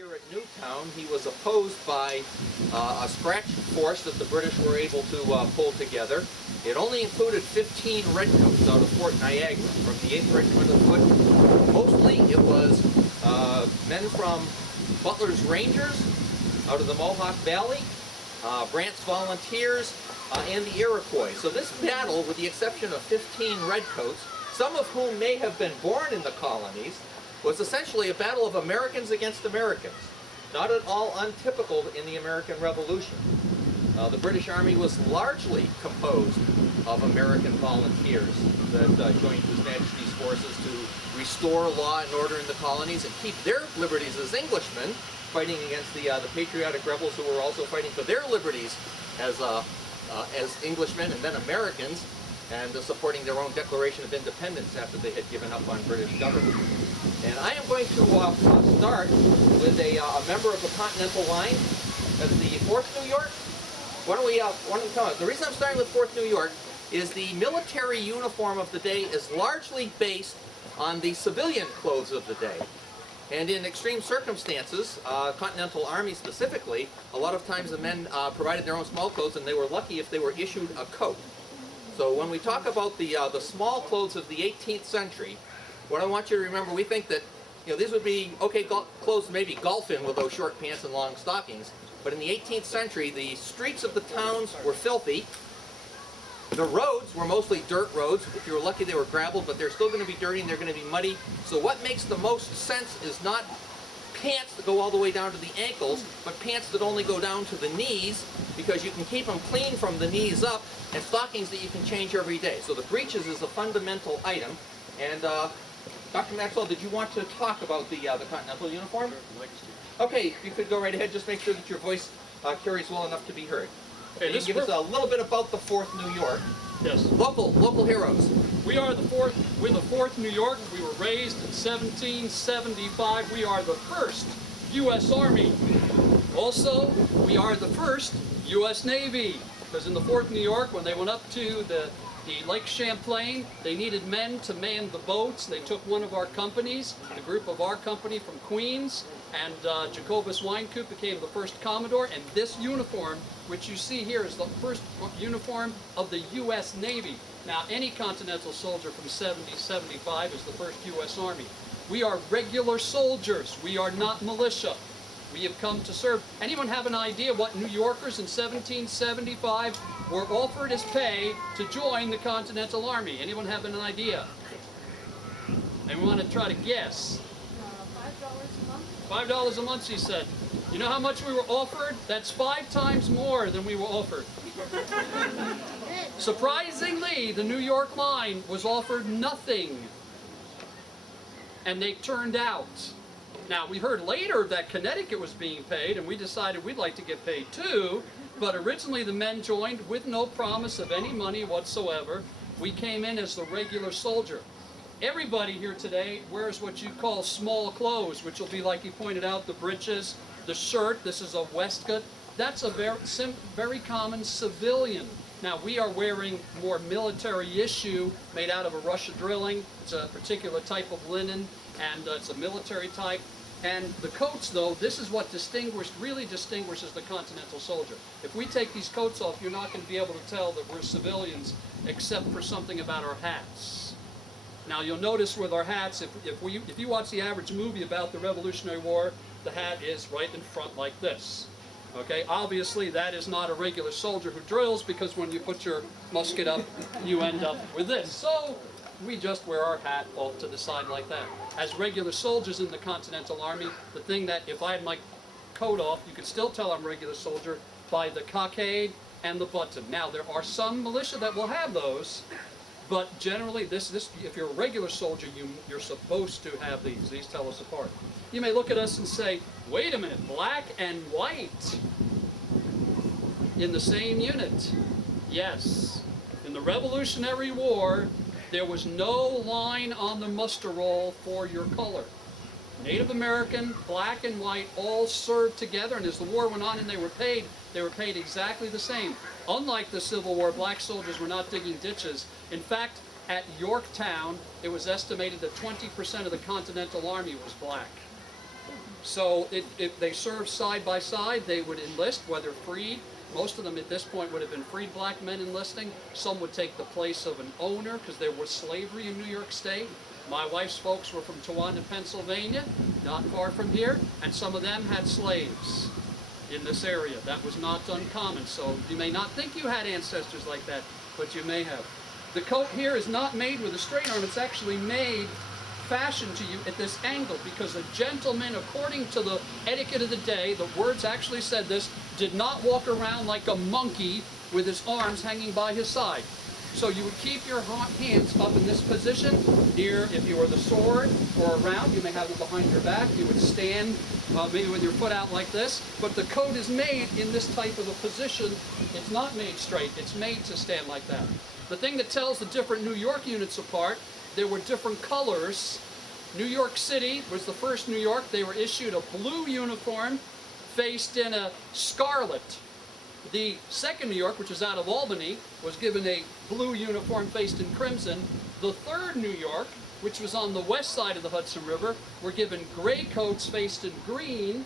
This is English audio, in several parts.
Here at Newtown, he was opposed by a scratch force that the British were able to pull together. It only included 15 redcoats out of Fort Niagara from the 8th Regiment of Foot. Mostly it was men from Butler's Rangers out of the Mohawk Valley, Brant's Volunteers, and the Iroquois. So this battle, with the exception of 15 redcoats, some of whom may have been born in the colonies, was essentially a battle of Americans against Americans. Not at all untypical in the American Revolution. The British Army was largely composed of American volunteers that joined His Majesty's forces to restore law and order in the colonies and keep their liberties as Englishmen, fighting against the patriotic rebels who were also fighting for their liberties as Englishmen and then Americans, and supporting their own Declaration of Independence after they had given up on British government. And I am going to start with a member of the Continental Line. That's the 4th New York. Why don't we come up? The reason I'm starting with 4th New York is the military uniform of the day is largely based on the civilian clothes of the day. And in extreme circumstances, Continental Army specifically, a lot of times the men provided their own small clothes, and they were lucky if they were issued a coat. So when we talk about the small clothes of the 18th century, what I want you to remember, we think that these would be okay clothes to maybe golf in with those short pants and long stockings. But in the 18th century, the streets of the towns were filthy. The roads were mostly dirt roads. If you were lucky, they were gravel, but they're still going to be dirty and they're going to be muddy. So what makes the most sense is not pants that go all the way down to the ankles, but pants that only go down to the knees, because you can keep them clean from the knees up, and stockings that you can change every day. So the breeches is a fundamental item. And Dr. Maxwell, did you want to talk about the Continental uniform? Okay, you could go right ahead. Just make sure that your voice carries well enough to be heard. Okay, you give us a little bit about the 4th New York. Yes. Local heroes. We are the 4th. We're the 4th New York. We were raised in 1775. We are the first U.S. Army. Also, we are the first U.S. Navy. Because in the 4th New York, when they went up to the Lake Champlain, they needed men to man the boats. They took one of our companies, the group of our company from Queens, and Jacobus Winecoop became the first Commodore. And this uniform, which you see here, is the first uniform of the U.S. Navy. Now, any Continental soldier from 70-75 is the first U.S. Army. We are regular soldiers. We are not militia. We have come to serve. Anyone have an idea what New Yorkers in 1775 were offered as pay to join the Continental Army? Anyone have an idea? Anyone want to try to guess? $5 a month. $5 a month, she said. You know how much we were offered? That's 5 times more than we were offered. Surprisingly, the New York line was offered nothing. And they turned out. Now, we heard later that Connecticut was being paid, and we decided we'd like to get paid too, but originally the men joined with no promise of any money whatsoever. We came in as the regular soldier. Everybody here today wears what you call small clothes, which will be, like you pointed out, the breeches, the shirt. This is a waistcoat. That's a very common civilian. Now, we are wearing more military issue made out of a Russia drilling. It's a particular type of linen, and it's a military type. And the coats, though, this is what really distinguishes the Continental soldier. If we take these coats off, you're not going to be able to tell that we're civilians, except for something about our hats. Now, you'll notice with our hats, if you watch the average movie about the Revolutionary War, the hat is right in front like this. Okay, obviously that is not a regular soldier who drills, because when you put your musket up, you end up with this. So we just wear our hat off to the side like that. As regular soldiers in the Continental Army, the thing that if I had my coat off, you could still tell I'm a regular soldier by the cockade and the button. Now, there are some militia that will have those, but generally, if you're a regular soldier, you're supposed to have these. These tell us apart. You may look at us and say, wait a minute, black and white in the same unit. Yes. In the Revolutionary War, there was no line on the muster roll for your color. Native American, black and white, all served together, and as the war went on and they were paid exactly the same. Unlike the Civil War, black soldiers were not digging ditches. In fact, at Yorktown, it was estimated that 20% of the Continental Army was black. So if they served side by side, they would enlist, whether freed. Most of them at this point would have been freed black men enlisting. Some would take the place of an owner because there was slavery in New York State. My wife's folks were from Towanda, Pennsylvania, not far from here, and some of them had slaves in this area. That was not uncommon. So you may not think you had ancestors like that, but you may have. The coat here is not made with a straight arm. It's actually made, fashioned to you at this angle, because a gentleman, according to the etiquette of the day, the words actually said this, did not walk around like a monkey with his arms hanging by his side. So you would keep your hands up in this position, near, if you were the sword, or around, you may have them behind your back. You would stand maybe with your foot out like this, but the coat is made in this type of a position. It's not made straight, it's made to stand like that. The thing that tells the different New York units apart, there were different colors. New York City was the first New York. They were issued a blue uniform faced in a scarlet. The second New York, which was out of Albany, was given a blue uniform faced in crimson. The third New York, which was on the west side of the Hudson River, were given gray coats faced in green.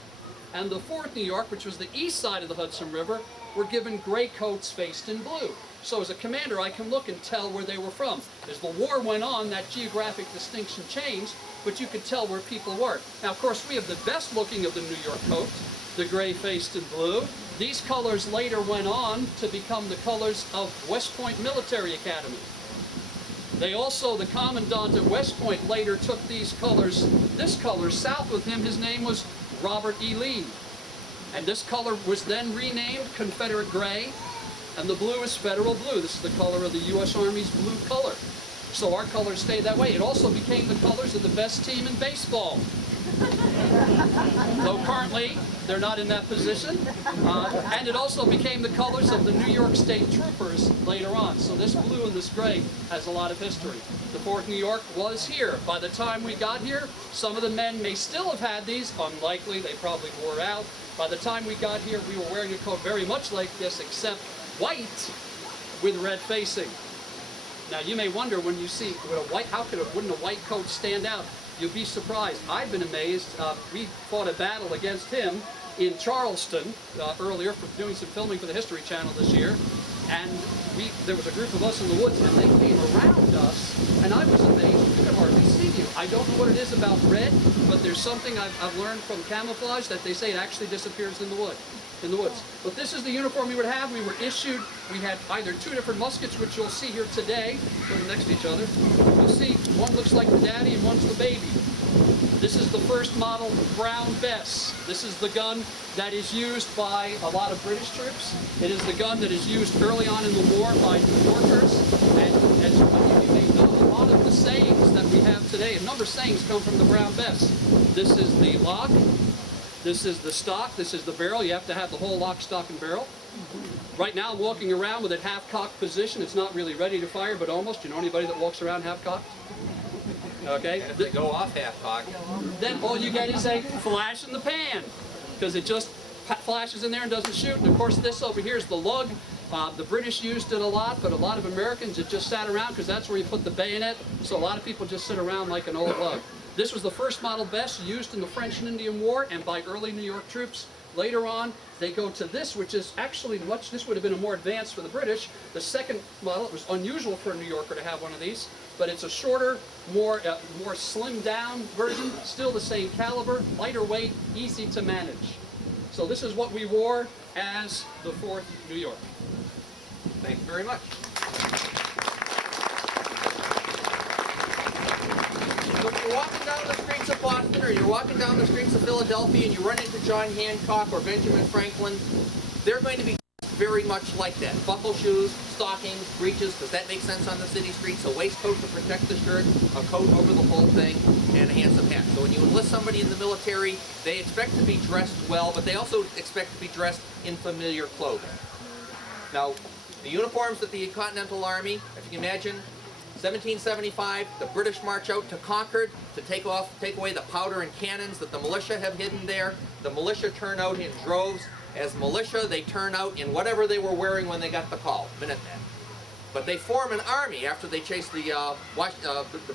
And the fourth New York, which was the east side of the Hudson River, were given gray coats faced in blue. So as a commander, I can look and tell where they were from. As the war went on, that geographic distinction changed, but you could tell where people were. Now, of course, we have the best looking of the New York coats, the gray faced in blue. These colors later went on to become the colors of West Point Military Academy. They also, the commandant at West Point later took these colors, this color south with him. His name was Robert E. Lee. And this color was then renamed Confederate Gray, and the blue is Federal Blue. This is the color of the U.S. Army's blue color. So our colors stayed that way. It also became the colors of the best team in baseball. Though currently, they're not in that position. And it also became the colors of the New York State Troopers later on. So this blue and this gray has a lot of history. The 4th New York was here. By the time we got here, some of the men may still have had these. Unlikely, they probably wore out. By the time we got here, we were wearing a coat very much like this, except white with red facing. Now you may wonder when you see with a white, wouldn't a white coat stand out? You'll be surprised. I've been amazed. We fought a battle against him in Charleston earlier for doing some filming for the History Channel this year, and there was a group of us in the woods, and they came around us, and I was amazed. You could hardly see you. I don't know what it is about red, but there's something I've learned from camouflage that they say it actually disappears in the woods. But this is the uniform we would have. We were issued, we had either 2 different muskets, which you'll see here today, put them next to each other. You'll see one looks like the daddy and one's the baby. This is the first model Brown Bess. This is the gun that is used by a lot of British troops. It is the gun that is used early on in the war by New Yorkers. And as you may know, a lot of the sayings that we have today, a number of sayings come from the Brown Bess. This is the lock. This is the stock, this is the barrel. You have to have the whole lock, stock, and barrel. Right now I'm walking around with it half-cocked position. It's not really ready to fire, but almost. You know anybody that walks around half-cocked? Okay. And if they go off half-cocked, then all you get is a flash in the pan, because it just flashes in there and doesn't shoot. And of course this over here is the lug. The British used it a lot, but a lot of Americans, it just sat around because that's where you put the bayonet. So a lot of people just sit around like an old lug. This was the first model Bess used in the French and Indian War and by early New York troops. Later on, they go to this, which is actually this would have been a more advanced for the British. The second model, it was unusual for a New Yorker to have one of these, but it's a shorter, more slimmed down version, still the same caliber, lighter weight, easy to manage. So this is what we wore as the 4th New York. thank you very much. So if you're walking down the streets of Boston or you're walking down the streets of Philadelphia and you run into John Hancock or Benjamin Franklin, they're going to be very much like that. Buckle shoes, stockings, breeches, does that make sense on the city streets? A waistcoat to protect the shirt, a coat over the whole thing, and a handsome hat. So when you enlist somebody in the military, they expect to be dressed well, but they also expect to be dressed in familiar clothing. Now, the uniforms of the Continental Army, if you can imagine, 1775, the British march out to Concord to take away the powder and cannons that the militia have hidden there. The militia turn out in droves. As militia, they turn out in whatever they were wearing when they got the call, Minutemen. But they form an army after they chase the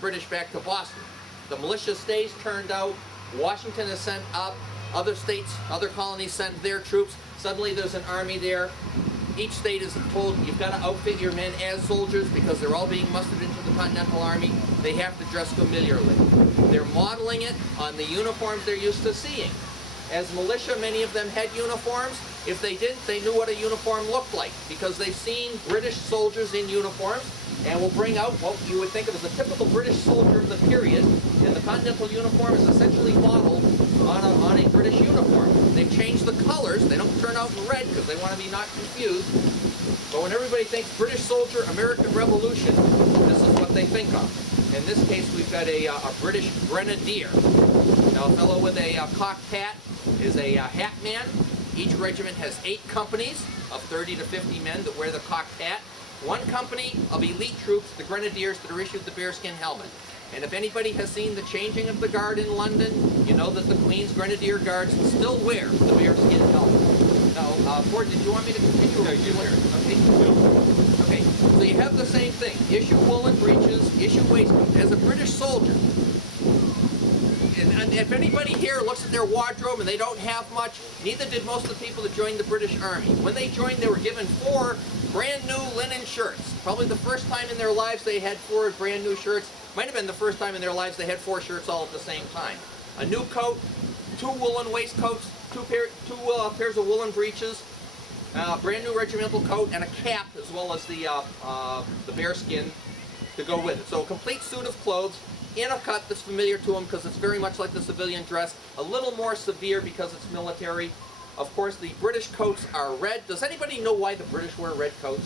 British back to Boston. The militia stays turned out. Washington is sent up. Other states, other colonies send their troops. Suddenly there's an army there. Each state is told you've got to outfit your men as soldiers because they're all being mustered into the Continental Army. They have to dress familiarly. They're modeling it on the uniforms they're used to seeing. As militia, many of them had uniforms. If they didn't, they knew what a uniform looked like because they've seen British soldiers in uniforms and will bring out what you would think of as a typical British soldier of the period. And the Continental uniform is essentially modeled on a British uniform. They've changed the colors. They don't turn out in red because they want to be not confused. But when everybody thinks British soldier, American Revolution, this is what they think of. In this case, we've got a British grenadier. Now, a fellow with a cocked hat is a hat man. Each regiment has 8 companies of 30 to 50 men that wear the cocked hat. 1 company of elite troops, the grenadiers, that are issued the bearskin helmet. And if anybody has seen the changing of the guard in London, you know that the Queen's Grenadier Guards still wear the bearskin helmet. Now, Ford, did you want me to continue? No, you wear it. Okay. Okay, so you have the same thing. Issue woolen breeches, issue waistcoat. As a British soldier, and if anybody here looks at their wardrobe and they don't have much, neither did most of the people that joined the British Army. When they joined, they were given 4 brand new linen shirts. Probably the first time in their lives they had 4 brand new shirts. Might have been the first time in their lives they had 4 shirts all at the same time. A new coat, 2 woolen waistcoats, 2 pairs of woolen breeches, brand new regimental coat, and a cap as well as the bearskin to go with it. So a complete suit of clothes in a cut that's familiar to them because it's very much like the civilian dress, a little more severe because it's military. Of course, the British coats are red. Does anybody know why the British wear red coats?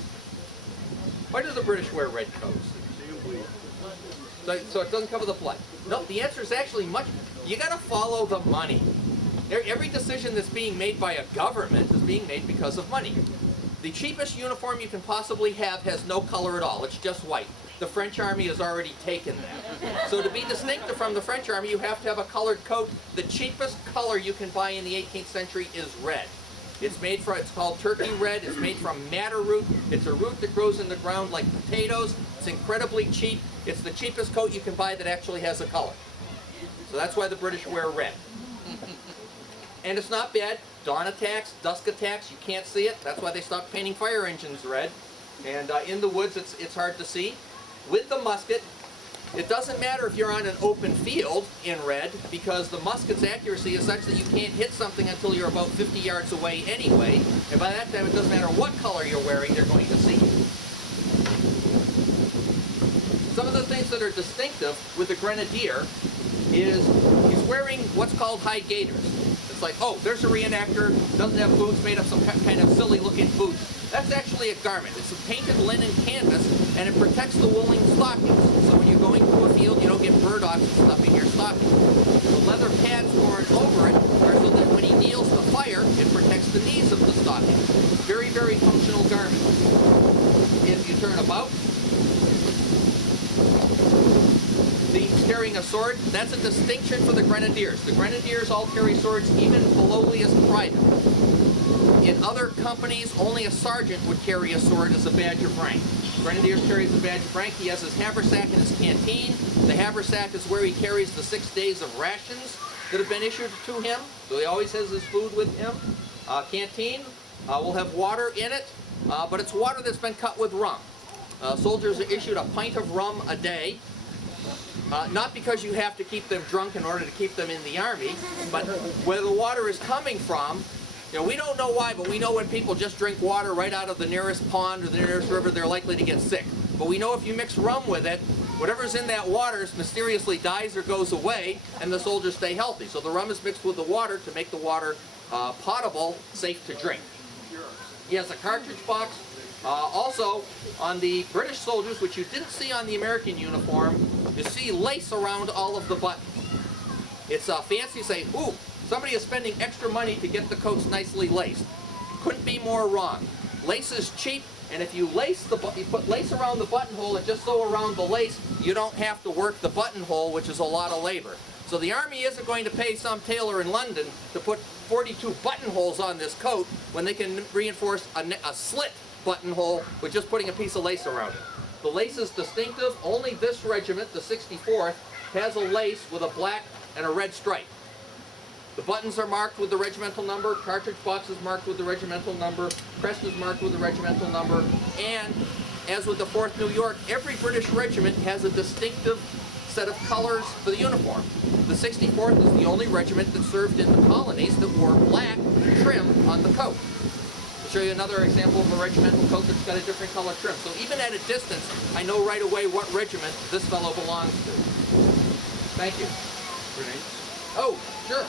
Why do the British wear red coats? So it doesn't cover the blood. No, the answer is actually you got to follow the money. Every decision that's being made by a government is being made because of money. The cheapest uniform you can possibly have has no color at all. It's just white. The French Army has already taken that. So to be distinctive from the French Army, you have to have a colored coat. The cheapest color you can buy in the 18th century is red. It's called turkey red. It's made from madder root. It's a root that grows in the ground like potatoes. It's incredibly cheap. It's the cheapest coat you can buy that actually has a color. So that's why the British wear red. And it's not bad. Dawn attacks, dusk attacks, you can't see it. That's why they stopped painting fire engines red. And in the woods, it's hard to see. With the musket, it doesn't matter if you're on an open field in red because the musket's accuracy is such that you can't hit something until you're about 50 yards away anyway. And by that time, it doesn't matter what color you're wearing, they're going to see you. Some of the things that are distinctive with the grenadier is he's wearing what's called high gaiters. It's like, oh, there's a reenactor, doesn't have boots, made of some kind of silly looking boot. That's actually a garment. It's a painted linen canvas, and it protects the woolen stockings. So when you're going to a field, you don't get burdocks and stuff in your stockings. The leather pads worn over it are so that when he kneels to fire, it protects the knees of the stocking. Very, very functional garment. If you turn about, he's carrying a sword. That's a distinction for the grenadiers. The grenadiers all carry swords, even the lowliest private. In other companies, only a sergeant would carry a sword as a badge of rank. Grenadiers carries a badge of rank. He has his haversack in his canteen. The haversack is where he carries the 6 days of rations that have been issued to him. So he always has his food with him. Canteen will have water in it, but it's water that's been cut with rum. Soldiers are issued a pint of rum a day. Not because you have to keep them drunk in order to keep them in the army, but where the water is coming from, you know, we don't know why, but we know when people just drink water right out of the nearest pond or the nearest river, they're likely to get sick. But we know if you mix rum with it, whatever's in that water mysteriously dies or goes away, and the soldiers stay healthy. So the rum is mixed with the water to make the water potable, safe to drink. He has a cartridge box. Also, on the British soldiers, which you didn't see on the American uniform, you see lace around all of the buttons. It's fancy to say, ooh, somebody is spending extra money to get the coats nicely laced. Couldn't be more wrong. Lace is cheap, and if you put lace around the buttonhole and just sew around the lace, you don't have to work the buttonhole, which is a lot of labor. So the Army isn't going to pay some tailor in London to put 42 buttonholes on this coat when they can reinforce a slit buttonhole with just putting a piece of lace around it. The lace is distinctive. Only this regiment, the 64th, has a lace with a black and a red stripe. The buttons are marked with the regimental number, cartridge box is marked with the regimental number, crest is marked with the regimental number, and as with the 4th New York, every British regiment has a distinctive set of colors for the uniform. The 64th is the only regiment that served in the colonies that wore black trim on the coat. I'll show you another example of a regimental coat that's got a different color trim. So even at a distance, I know right away what regiment this fellow belongs to. Thank you. Grenades? Oh, sure.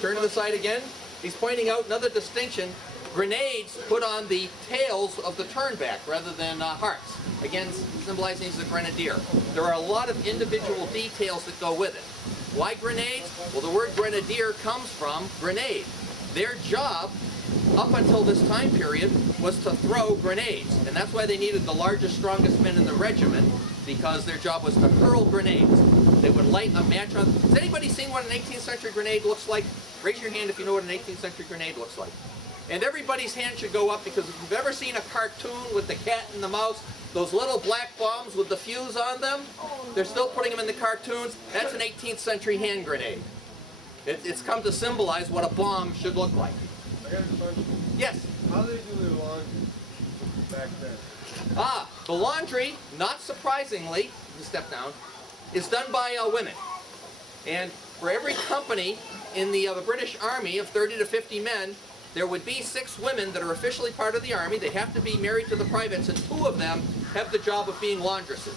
Turn to the side again. He's pointing out another distinction. Grenades put on the tails of the turnback rather than hearts. Again, symbolizing he's a grenadier. There are a lot of individual details that go with it. Why grenades? Well, the word grenadier comes from grenade. Their job, up until this time period, was to throw grenades. And that's why they needed the largest, strongest men in the regiment, because their job was to hurl grenades. They would light a match on. Has anybody seen what an 18th century grenade looks like? Raise your hand if you know what an 18th century grenade looks like. And everybody's hand should go up, because if you've ever seen a cartoon with the cat and the mouse, those little black bombs with the fuse on them, they're still putting them in the cartoons. That's an 18th century hand grenade. It's come to symbolize what a bomb should look like. I got a question. Yes? How do they do their laundry back then? The laundry, not surprisingly, you step down, is done by women. And for every company in the British Army of 30 to 50 men, there would be 6 women that are officially part of the Army. They have to be married to the privates, and 2 of them have the job of being laundresses.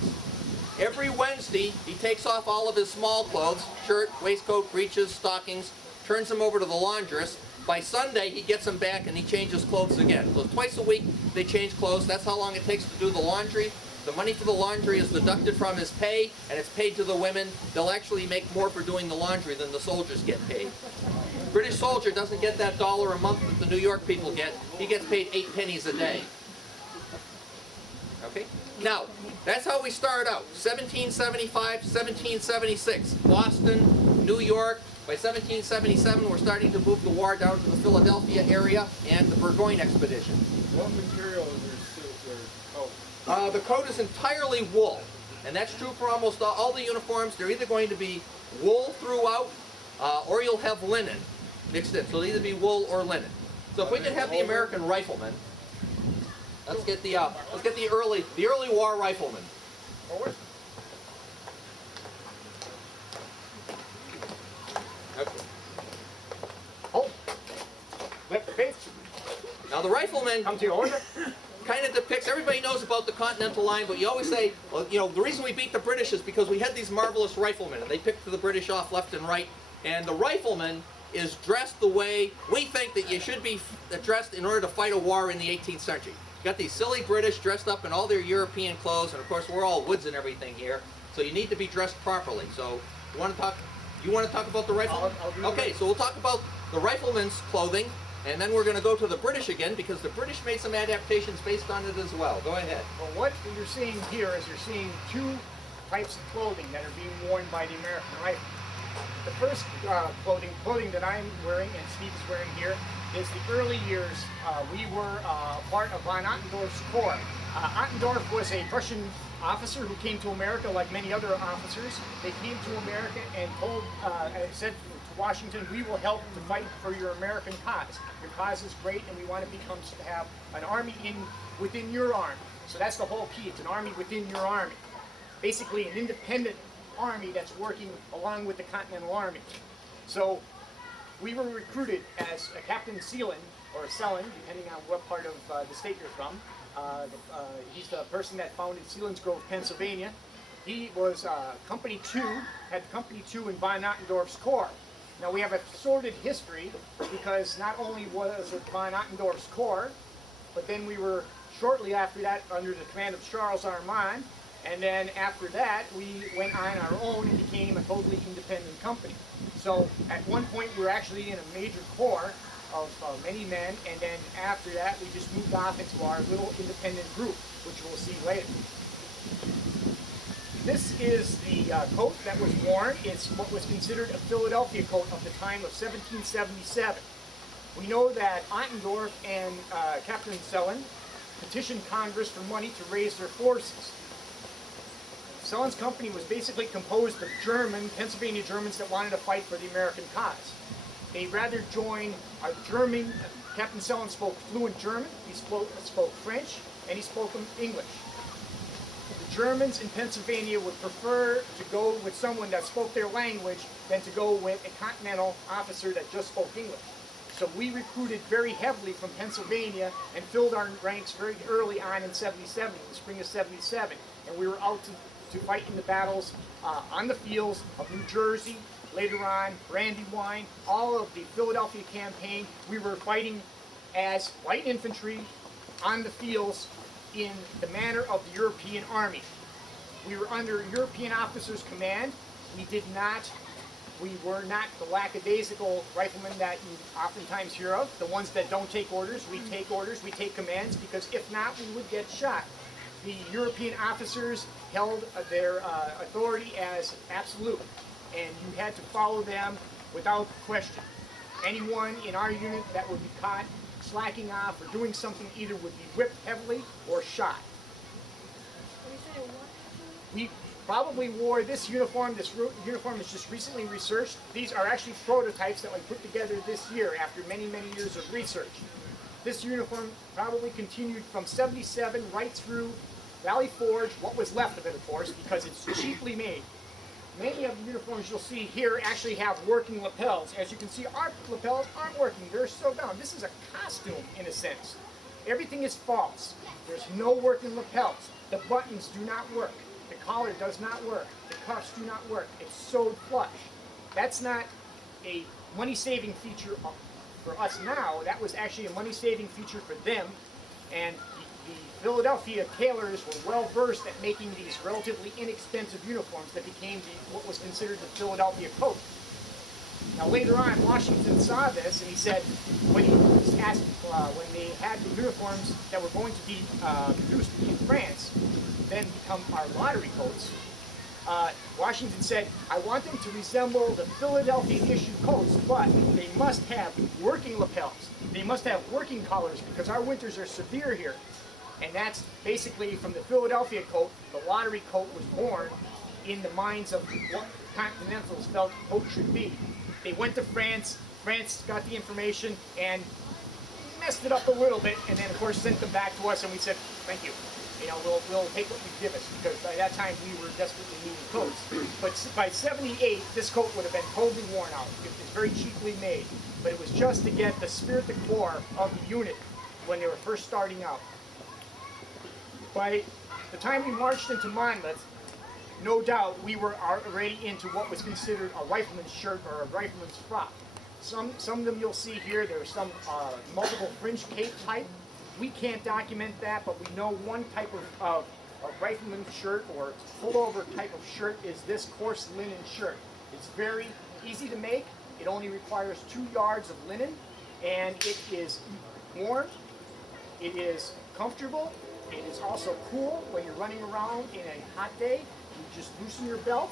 Every Wednesday, he takes off all of his small clothes, shirt, waistcoat, breeches, stockings, turns them over to the laundress. By Sunday, he gets them back and he changes clothes again. So twice a week, they change clothes. That's how long it takes to do the laundry. The money for the laundry is deducted from his pay, and it's paid to the women. They'll actually make more for doing the laundry than the soldiers get paid. British soldier doesn't get that $1 a month that the New York people get. He gets paid 8 pennies a day. Okay? Now, that's how we start out. 1775, 1776. Boston, New York. By 1777, we're starting to move the war down to the Philadelphia area and the Burgoyne expedition. What material is their coat? The coat is entirely wool. And that's true for almost all the uniforms. They're either going to be wool throughout, or you'll have linen mixed in. So it'll either be wool or linen. So if we could have the American Rifleman, let's get the early war Rifleman. Forward? Okay. Hold. Lift the face. Now the Rifleman Come to your order. kind of depicts, everybody knows about the Continental Line, but you always say, well, you know, the reason we beat the British is because we had these marvelous riflemen, and they picked the British off left and right, and the Rifleman is dressed the way we think that you should be dressed in order to fight a war in the 18th century. You got these silly British dressed up in all their European clothes, and of course we're all woods and everything here, so you need to be dressed properly. So you want to talk about the Rifleman? I'll do Okay, so we'll talk about the Rifleman's clothing, and then we're going to go to the British again, because the British made some adaptations based on it as well. Go ahead. Well, what you're seeing here is you're seeing 2 types of clothing that are being worn by the American Rifle. The first clothing that I'm wearing and Steve is wearing here is the early years. We were part of von Ottendorf's corps. Ottendorf was a Prussian officer who came to America like many other officers. They came to America and said to Washington, we will help to fight for your American cause. Your cause is great, and we want to have an army within your army. So that's the whole key. It's an army within your army. Basically an independent army that's working along with the Continental Army. So we were recruited as a Captain Seelan, or Selin, depending on what part of the state you're from. He's the person that founded Sealands Grove, Pennsylvania. He was Company 2, had Company 2 in von Ottendorf's corps. Now we have a sordid history, because not only was it von Ottendorf's corps, but then we were shortly after that under the command of Charles Armand, and then after that we went on our own and became a totally independent company. So at one point we were actually in a major corps of many men, and then after that we just moved off into our little independent group, which we'll see later. This is the coat that was worn. It's what was considered a Philadelphia coat of the time of 1777. We know that Ottendorf and Captain Selin petitioned Congress for money to raise their forces. Sellon's company was basically composed of Pennsylvania Germans that wanted to fight for the American cause. They rather join a German. Captain Sellon spoke fluent German, he spoke French, and he spoke English. The Germans in Pennsylvania would prefer to go with someone that spoke their language than to go with a continental officer that just spoke English. So we recruited very heavily from Pennsylvania and filled our ranks very early on in '77, in the spring of '77. And we were out to fight in the battles on the fields of New Jersey, later on Brandywine, all of the Philadelphia campaign. We were fighting as light infantry on the fields in the manner of the European army. We were under European officers' command. We were not the lackadaisical riflemen that you oftentimes hear of, the ones that don't take orders. We take orders, we take commands, because if not, we would get shot. The European officers held their authority as absolute, and you had to follow them without question. Anyone in our unit that would be caught slacking off or doing something either would be whipped heavily or shot. We probably wore this uniform. This uniform is just recently researched. These are actually prototypes that we put together this year after many, many years of research. This uniform probably continued from '77 right through Valley Forge, what was left of it, of course, because it's cheaply made. Many of the uniforms you'll see here actually have working lapels. As you can see, our lapels aren't working. They're so down. This is a costume, in a sense. Everything is false. There's no working lapels. The buttons do not work. The collar does not work. The cuffs do not work. It's sewed flush. That's not a money-saving feature for us now. That was actually a money-saving feature for them. And the Philadelphia tailors were well versed at making these relatively inexpensive uniforms that became what was considered the Philadelphia coat. Now later on, Washington saw this and he said, when he was asked, when they had the uniforms that were going to be produced in France, then become our lottery coats, Washington said, I want them to resemble the Philadelphia issue coats, but they must have working lapels. They must have working collars because our winters are severe here. And that's basically from the Philadelphia coat. The lottery coat was born in the minds of what Continentals felt coat should be. They went to France. France got the information and messed it up a little bit, and then of course sent them back to us, and we said, thank you. You know, we'll take what you give us, because by that time we were desperately needing coats. But by '78, this coat would have been totally worn out. It was very cheaply made, but it was just to get the spirit, the core of the unit when they were first starting out. By the time we marched into Monmouth, no doubt we were already into what was considered a rifleman's shirt or a rifleman's frock. Some of them you'll see here. There are some multiple fringe cape type. We can't document that, but we know one type of rifleman's shirt or pullover type of shirt is this coarse linen shirt. It's very easy to make. It only requires 2 yards of linen, and it is warm. It is comfortable. It is also cool when you're running around in a hot day. You just loosen your belt.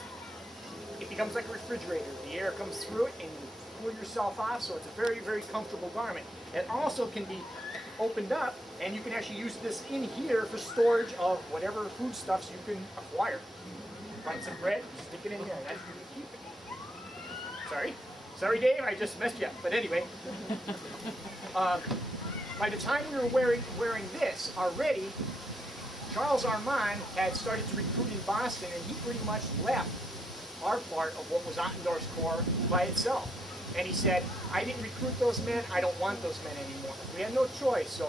It becomes like a refrigerator. The air comes through it and you cool yourself off, so it's a very, very comfortable garment. It also can be opened up, and you can actually use this in here for storage of whatever foodstuffs you can acquire. Find some bread, stick it in here, and that's where you keep it. Sorry Dave, I just messed you up, but anyway. By the time we were wearing this already, Charles Armand had started to recruit in Boston, and he pretty much left our part of what was Ottendorf's Corps by itself. And he said, I didn't recruit those men, I don't want those men anymore. We had no choice, so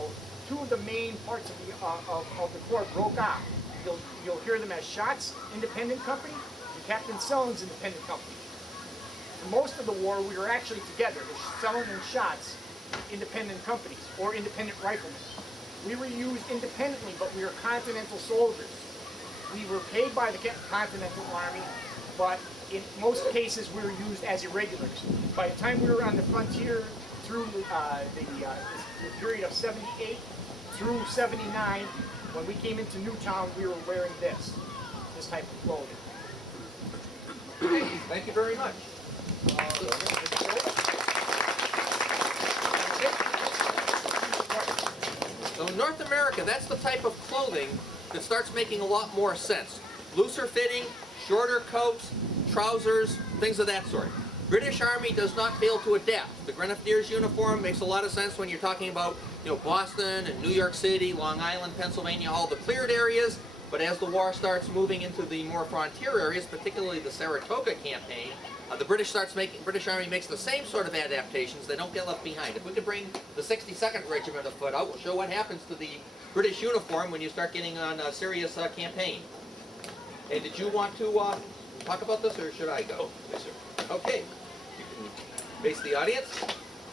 2 of the main parts of the Corps broke off. You'll hear them as Shots Independent Company and Captain Sellon's Independent Company. For most of the war, we were actually together, the Sellon and Shots independent companies, or independent riflemen. We were used independently, but we were Continental soldiers. We were paid by the Continental Army, but in most cases we were used as irregulars. By the time we were on the frontier through the period of '78 through '79, when we came into Newtown, we were wearing this type of clothing. Thank you very much. So in North America, that's the type of clothing that starts making a lot more sense. looser fitting, shorter coats, trousers, things of that sort. British Army does not fail to adapt. The Grenadiers uniform makes a lot of sense when you're talking about, you know, Boston and New York City, Long Island, Pennsylvania, all the cleared areas. But as the war starts moving into the more frontier areas, particularly the Saratoga campaign, the British Army makes the same sort of adaptations. They don't get left behind. If we could bring the 62nd Regiment of Foot out, we'll show what happens to the British uniform when you start getting on a serious campaign. And did you want to talk about this, or should I go? Oh, yes, sir. Okay. You can face the audience.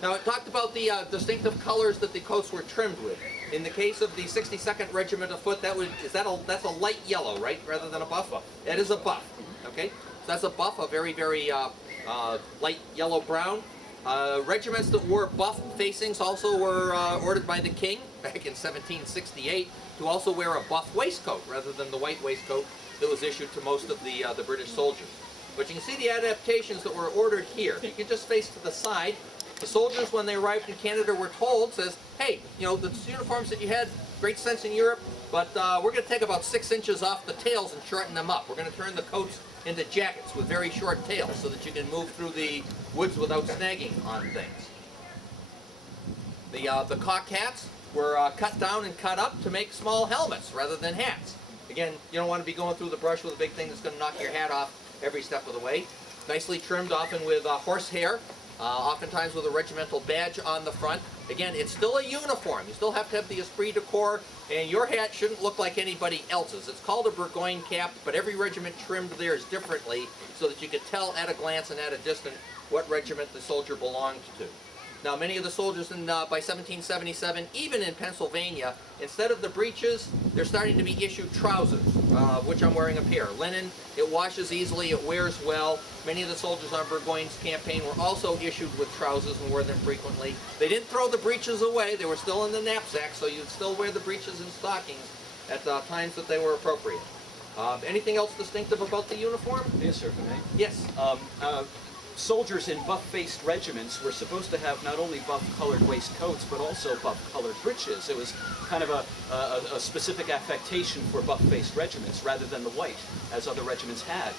Now, it talked about the distinctive colors that the coats were trimmed with. In the case of the 62nd Regiment of Foot, that's a light yellow, right, rather than a buff? That is a buff. Okay, so that's a buff, a very, very light yellow-brown. Regiments that wore buff facings also were ordered by the King back in 1768 to also wear a buff waistcoat rather than the white waistcoat that was issued to most of the British soldiers. But you can see the adaptations that were ordered here. You can just face to the side. The soldiers, when they arrived in Canada, were told, says, hey, you know, the uniforms that you had, great sense in Europe, but we're going to take about 6 inches off the tails and shorten them up. We're going to turn the coats into jackets with very short tails so that you can move through the woods without snagging on things. The cocked hats were cut down and cut up to make small helmets rather than hats. Again, you don't want to be going through the brush with a big thing that's going to knock your hat off every step of the way. Nicely trimmed, often with horsehair. Oftentimes with a regimental badge on the front. Again, it's still a uniform. You still have to have the esprit de corps, and your hat shouldn't look like anybody else's. It's called a Burgoyne cap, but every regiment trimmed theirs differently so that you could tell at a glance and at a distance what regiment the soldier belonged to. Now, many of the soldiers by 1777, even in Pennsylvania, instead of the breeches, they're starting to be issued trousers, which I'm wearing a pair. Linen, it washes easily, it wears well. Many of the soldiers on Burgoyne's campaign were also issued with trousers and wore them frequently. They didn't throw the breeches away, they were still in the knapsack, so you'd still wear the breeches and stockings at times that they were appropriate. Anything else distinctive about the uniform? Yes, sir, if I may. Yes. Soldiers in buff-faced regiments were supposed to have not only buff-colored waistcoats, but also buff-colored breeches. It was kind of a specific affectation for buff-faced regiments, rather than the white, as other regiments had.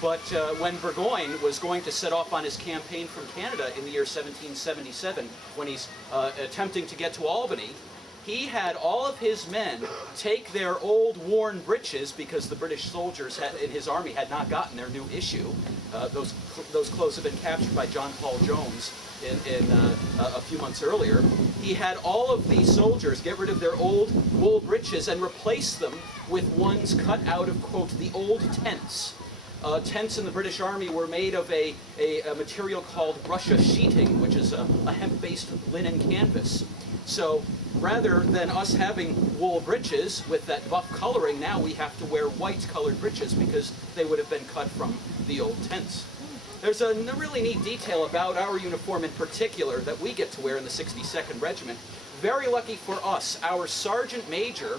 But when Burgoyne was going to set off on his campaign from Canada in the year 1777, when he's attempting to get to Albany, he had all of his men take their old worn breeches, because the British soldiers in his army had not gotten their new issue. Those clothes had been captured by John Paul Jones a few months earlier. He had all of the soldiers get rid of their old wool breeches and replace them with ones cut out of, quote, the old tents. Tents in the British Army were made of a material called Russia sheeting, which is a hemp-based linen canvas. So rather than us having wool breeches with that buff coloring, now we have to wear white-colored breeches because they would have been cut from the old tents. There's a really neat detail about our uniform in particular that we get to wear in the 62nd Regiment. Very lucky for us, our Sergeant Major,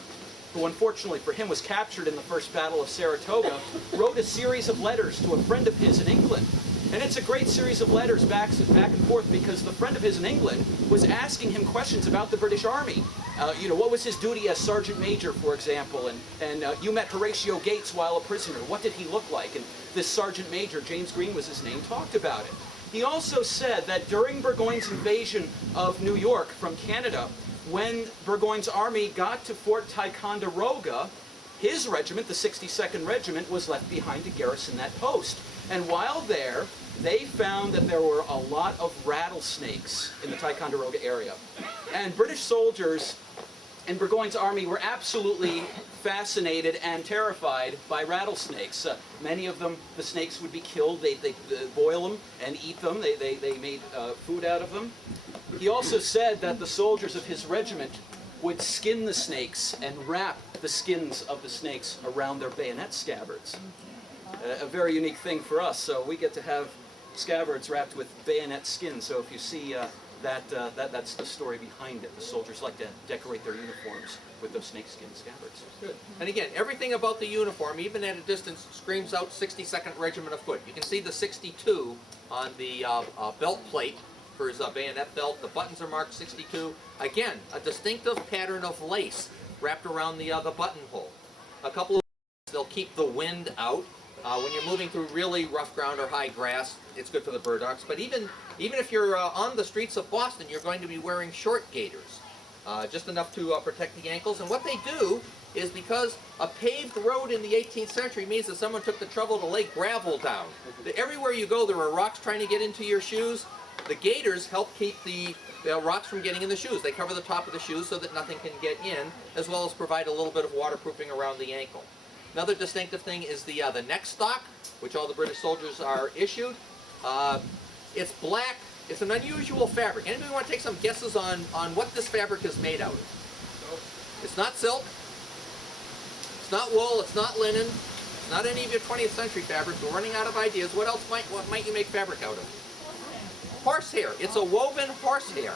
who unfortunately for him was captured in the First Battle of Saratoga, wrote a series of letters to a friend of his in England. And it's a great series of letters back and forth, because the friend of his in England was asking him questions about the British Army. You know, what was his duty as Sergeant Major, for example? And you met Horatio Gates while a prisoner. What did he look like? And this Sergeant Major, James Green was his name, talked about it. He also said that during Burgoyne's invasion of New York from Canada, when Burgoyne's army got to Fort Ticonderoga, his regiment, the 62nd Regiment, was left behind to garrison that post. And while there, they found that there were a lot of rattlesnakes in the Ticonderoga area. And British soldiers in Burgoyne's army were absolutely fascinated and terrified by rattlesnakes. Many of them, the snakes would be killed. They boil them and eat them. They made food out of them. He also said that the soldiers of his regiment would skin the snakes and wrap the skins of the snakes around their bayonet scabbards. A very unique thing for us. So we get to have scabbards wrapped with bayonet skin. So if you see that's the story behind it. The soldiers like to decorate their uniforms with those snakeskin scabbards. Good. And again, everything about the uniform, even at a distance, screams out 62nd Regiment of Foot. You can see the 62 on the belt plate for his bayonet belt. The buttons are marked 62. Again, a distinctive pattern of lace wrapped around the buttonhole. A couple of They'll keep the wind out. When you're moving through really rough ground or high grass, it's good for the burdocks. But even if you're on the streets of Boston, you're going to be wearing short gaiters, just enough to protect the ankles. And what they do is, because a paved road in the 18th century means that someone took the trouble to lay gravel down. Everywhere you go, there are rocks trying to get into your shoes. The gaiters help keep the rocks from getting in the shoes. They cover the top of the shoes so that nothing can get in, as well as provide a little bit of waterproofing around the ankle. Another distinctive thing is the neck stock, which all the British soldiers are issued. It's black. It's an unusual fabric. Anybody want to take some guesses on what this fabric is made out of? It's not silk. It's not wool. It's not linen. It's not any of your 20th century fabrics. We're running out of ideas. What might you make fabric out of? Horsehair. It's a woven horsehair.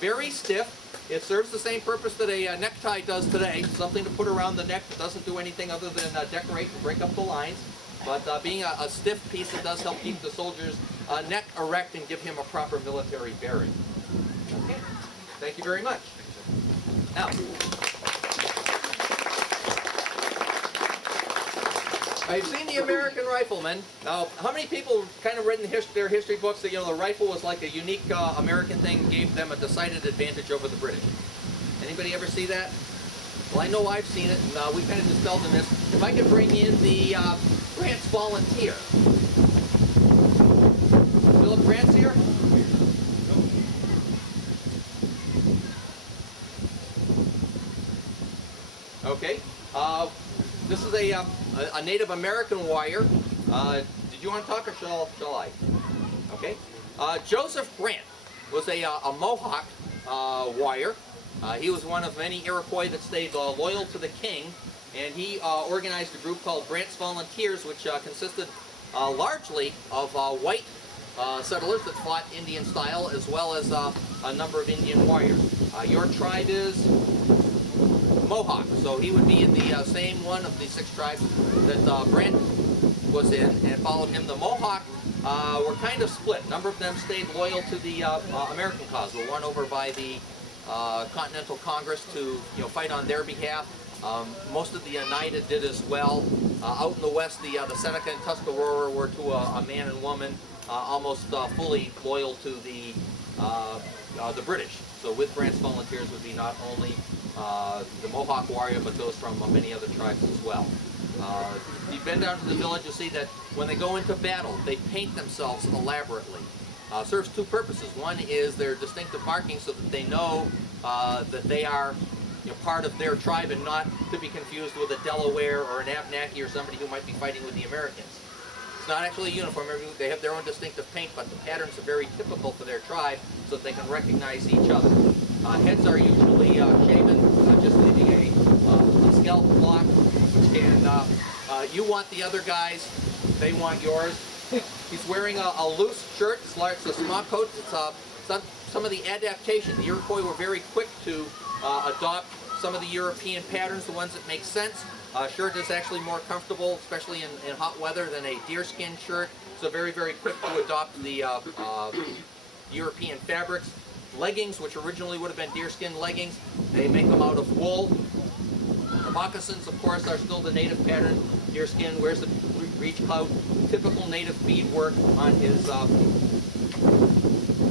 Very stiff. It serves the same purpose that a necktie does today, something to put around the neck that doesn't do anything other than decorate and break up the lines. But being a stiff piece, it does help keep the soldier's neck erect and give him a proper military bearing. Okay. Thank you very much. Now, I've seen the American Rifleman. Now, how many people kind of read in their history books that, the rifle was like a unique American thing, gave them a decided advantage over the British? Anybody ever see that? Well, I know I've seen it, and we kind of dispelled in this. If I could bring in the Grant's Volunteer. Philip Grant's here? Okay. This is a Native American warrior. Did you want to talk, or shall I? Okay. Joseph Grant was a Mohawk warrior. He was one of many Iroquois that stayed loyal to the king, and he organized a group called Grant's Volunteers, which consisted largely of white settlers that fought Indian style, as well as a number of Indian warriors. Your tribe is Mohawk, so he would be in the same one of the 6 tribes that Grant was in, and followed him. The Mohawk were kind of split. A number of them stayed loyal to the American cause, were won over by the Continental Congress to fight on their behalf. Most of the Oneida did as well. Out in the west, the Seneca and Tuscarora were to a man and woman almost fully loyal to the British. So with Grant's Volunteers would be not only the Mohawk warrior, but those from many other tribes as well. If you've been down to the village, you'll see that when they go into battle, they paint themselves elaborately. Serves 2 purposes. One is their distinctive markings, so that they know that they are part of their tribe and not to be confused with a Delaware or an Abenaki or somebody who might be fighting with the Americans. It's not actually a uniform. They have their own distinctive paint, but the patterns are very typical for their tribe, so that they can recognize each other. Heads are usually shaven, just leaving a scalp block. And you want the other guys, they want yours. He's wearing a loose shirt. It's a smock coat. It's some of the adaptation. The Iroquois were very quick to adopt some of the European patterns, the ones that make sense. Shirt is actually more comfortable, especially in hot weather, than a deerskin shirt. So very, very quick to adopt the European fabrics. Leggings, which originally would have been deerskin leggings, they make them out of wool. The moccasins, of course, are still the native pattern. Deerskin, wears the breech clout, typical native beadwork on his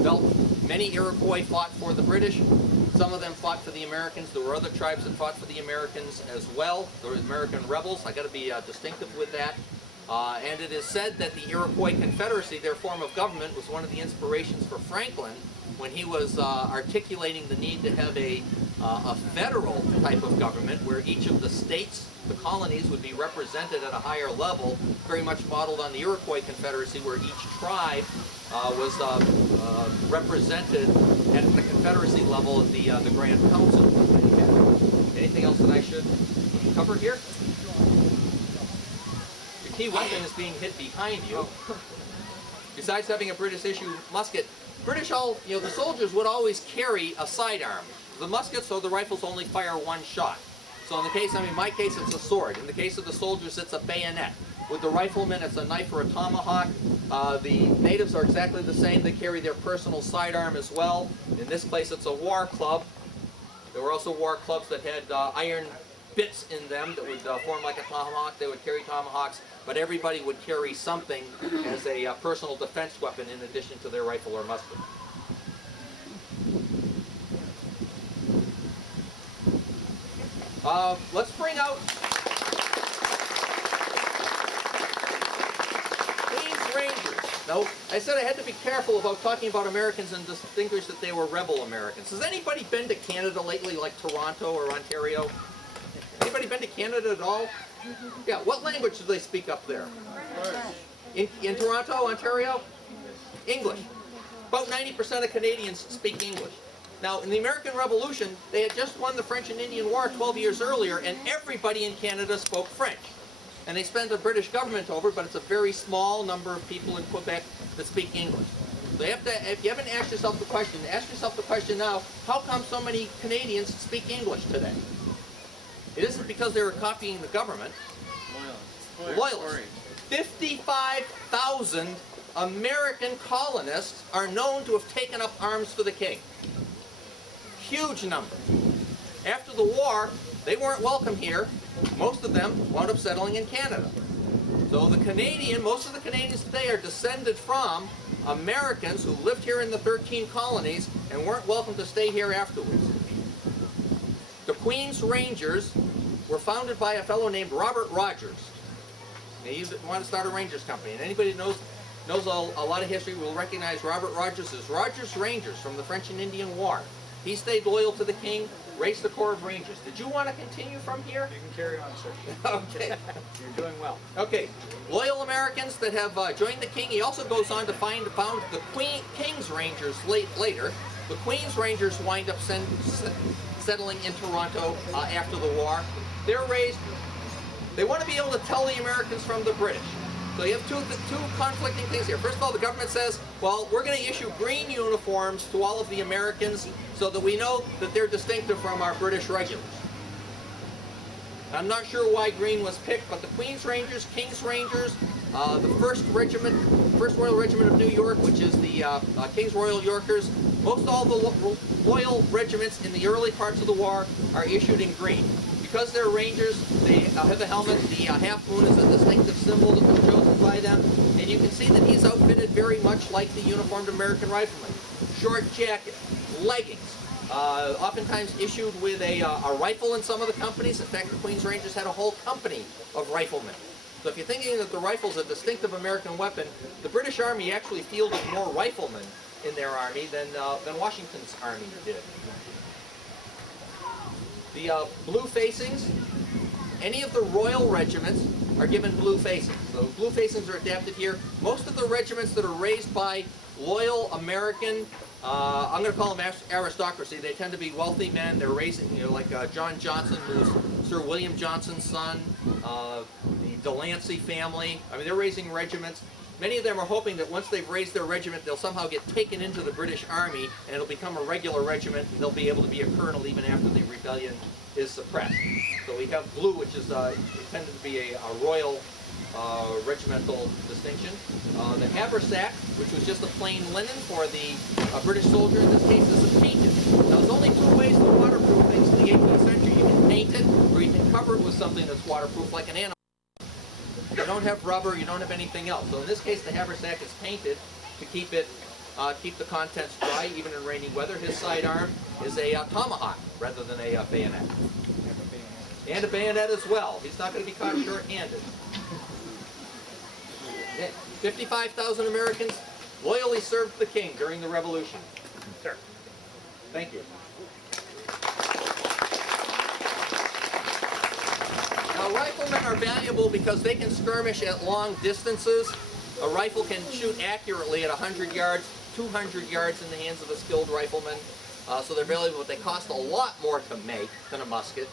belt. Many Iroquois fought for the British. Some of them fought for the Americans. There were other tribes that fought for the Americans as well. There were American rebels. I got to be distinctive with that. And it is said that the Iroquois Confederacy, their form of government, was one of the inspirations for Franklin when he was articulating the need to have a federal type of government where each of the states, the colonies, would be represented at a higher level, very much modeled on the Iroquois Confederacy, where each tribe was represented at the Confederacy level at the Grand Council. Anything else that I should cover here? Your key weapon is being hid behind you. Besides having a British issue musket, the soldiers would always carry a sidearm. The muskets or the rifles only fire 1 shot. So in my case, it's a sword. In the case of the soldiers, it's a bayonet. With the riflemen, it's a knife or a tomahawk. The natives are exactly the same. They carry their personal sidearm as well. In this case, it's a war club. There were also war clubs that had iron bits in them that would form like a tomahawk. They would carry tomahawks, but everybody would carry something as a personal defense weapon in addition to their rifle or musket. Let's bring out Queen's Rangers. No, I said I had to be careful about talking about Americans and distinguish that they were rebel Americans. Has anybody been to Canada lately, like Toronto or Ontario? Anybody been to Canada at all? Yeah, what language do they speak up there? In Toronto, Ontario? English. About 90% of Canadians speak English. Now, in the American Revolution, they had just won the French and Indian War 12 years earlier, and everybody in Canada spoke French. And they spent the British government over, but it's a very small number of people in Quebec that speak English. So you have to, if you haven't asked yourself the question, ask yourself the question now, how come so many Canadians speak English today? It isn't because they were copying the government. Loyalists. 55,000 American colonists are known to have taken up arms for the king. Huge number. After the war, they weren't welcome here. Most of them wound up settling in Canada. So most of the Canadians today are descended from Americans who lived here in the 13 colonies and weren't welcome to stay here afterwards. The Queen's Rangers were founded by a fellow named Robert Rogers. He wanted to start a Rangers company, and anybody knows a lot of history will recognize Robert Rogers as Rogers Rangers from the French and Indian War. He stayed loyal to the king, raised the corps of Rangers. Did you want to continue from here? You can carry on, sir. Okay. You're doing well. Okay. Loyal Americans that have joined the king. He also goes on to found the King's Rangers later. The Queen's Rangers wind up settling in Toronto after the war. They want to be able to tell the Americans from the British. So you have two conflicting things here. First of all, the government says, well, we're going to issue green uniforms to all of the Americans so that we know that they're distinctive from our British regulars. I'm not sure why green was picked, but the Queen's Rangers, King's Rangers, the 1st Royal Regiment of New York, which is the King's Royal Yorkers, most all the loyal regiments in the early parts of the war are issued in green. Because they're Rangers, they have a helmet. The half moon is a distinctive symbol that was chosen by them. And you can see that he's outfitted very much like the uniformed American rifleman. Short jacket, leggings, oftentimes issued with a rifle in some of the companies. In fact, the Queen's Rangers had a whole company of riflemen. So if you're thinking that the rifle's a distinctive American weapon, the British Army actually fielded more riflemen in their army than Washington's army did. The blue facings, any of the royal regiments are given blue facings. So blue facings are adapted here. Most of the regiments that are raised by loyal American, I'm going to call them aristocracy. They tend to be wealthy men. They're raising, like John Johnson, who's Sir William Johnson's son, the Delancey family. I mean, they're raising regiments. Many of them are hoping that once they've raised their regiment, they'll somehow get taken into the British Army, and it'll become a regular regiment, and they'll be able to be a colonel even after the rebellion is suppressed. So we have blue, which is intended to be a royal regimental distinction. The haversack, which was just a plain linen for the British soldier in this case, is painted. Now, there's only two ways to waterproof things in the 18th century. You can paint it, or you can cover it with something that's waterproof, like an animal. You don't have rubber, you don't have anything else. So in this case, the haversack is painted to keep the contents dry, even in rainy weather. His sidearm is a tomahawk rather than a bayonet. And a bayonet as well. He's not going to be caught short-handed. Okay. 55,000 Americans loyally served the king during the Revolution. Sir. Thank you. Now, riflemen are valuable because they can skirmish at long distances. A rifle can shoot accurately at 100 yards, 200 yards in the hands of a skilled rifleman. So they're valuable, but they cost a lot more to make than a musket.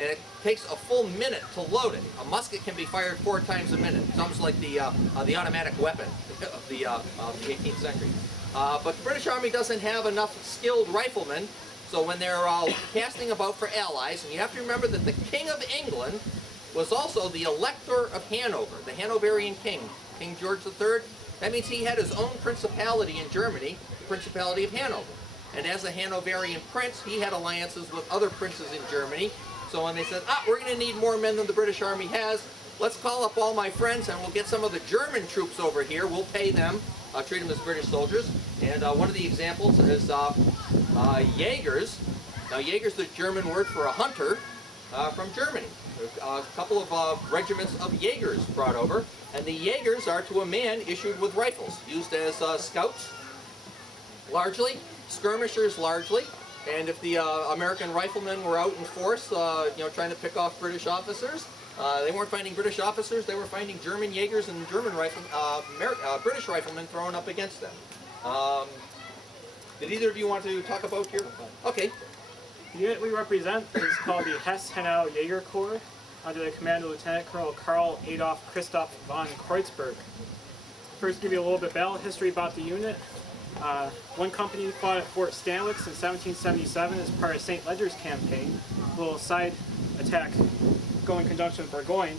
And it takes a full minute to load it. A musket can be fired 4 times a minute. It's almost like the automatic weapon of the 18th century. But the British Army doesn't have enough skilled riflemen. So when they're casting about for allies, and you have to remember that the King of England was also the Elector of Hanover, the Hanoverian king, King George III. That means he had his own principality in Germany, the Principality of Hanover. And as a Hanoverian prince, he had alliances with other princes in Germany. So when they said, we're going to need more men than the British Army has, let's call up all my friends and we'll get some of the German troops over here. We'll pay them, treat them as British soldiers. And one of the examples is Jägers. Now, Jäger's the German word for a hunter from Germany. A couple of regiments of Jägers brought over, and the Jägers are to a man issued with rifles, used as scouts, largely, skirmishers largely, and if the American riflemen were out in force, trying to pick off British officers, they weren't finding British officers, they were finding German Jägers and British riflemen thrown up against them. Did either of you want to talk about your... Okay. The unit we represent is called the Hesse-Hanau Jaeger Corps, under the command of Lieutenant Colonel Karl Adolf Christoph von Kreutzberg. First, give you a little bit of battle history about the unit. One company fought at Fort Stanwix in 1777 as part of St. Leger's campaign. A little side attack going in conjunction with Burgoyne.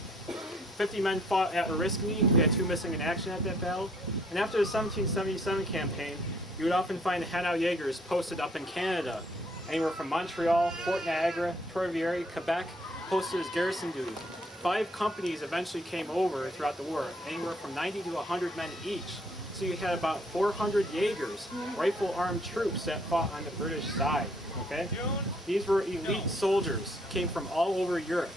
50 men fought at Oriskany. We had 2 missing in action at that battle. And after the 1777 campaign, you would often find the Hanau Jaegers posted up in Canada, anywhere from Montreal, Fort Niagara, Trois-Rivières, Quebec, posted as garrison duty. 5 companies eventually came over throughout the war, anywhere from 90 to 100 men each. So you had about 400 Jaegers, rifle-armed troops that fought on the British side. Okay, these were elite soldiers, came from all over Europe,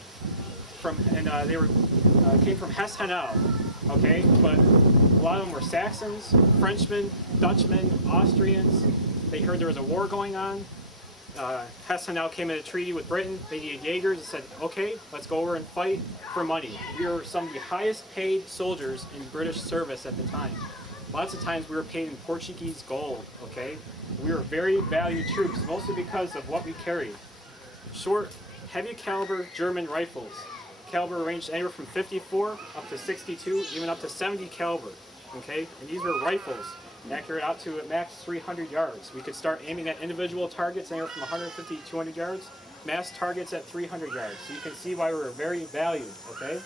came from Hesse-Hanau. Okay, but a lot of them were Saxons, Frenchmen, Dutchmen, Austrians. They heard there was a war going on. Hesse-Hanau came in a treaty with Britain. They needed Jaegers and said, okay, let's go over and fight for money. We were some of the highest paid soldiers in British service at the time. Lots of times we were paid in Portuguese gold, okay? We were very valued troops, mostly because of what we carried. Short, heavy caliber German rifles. Caliber ranged anywhere from 54 up to 62, even up to 70 caliber, okay? And these were rifles, accurate out to at max 300 yards. We could start aiming at individual targets anywhere from 150 to 200 yards, mass targets at 300 yards. So you can see why we were very valued, okay?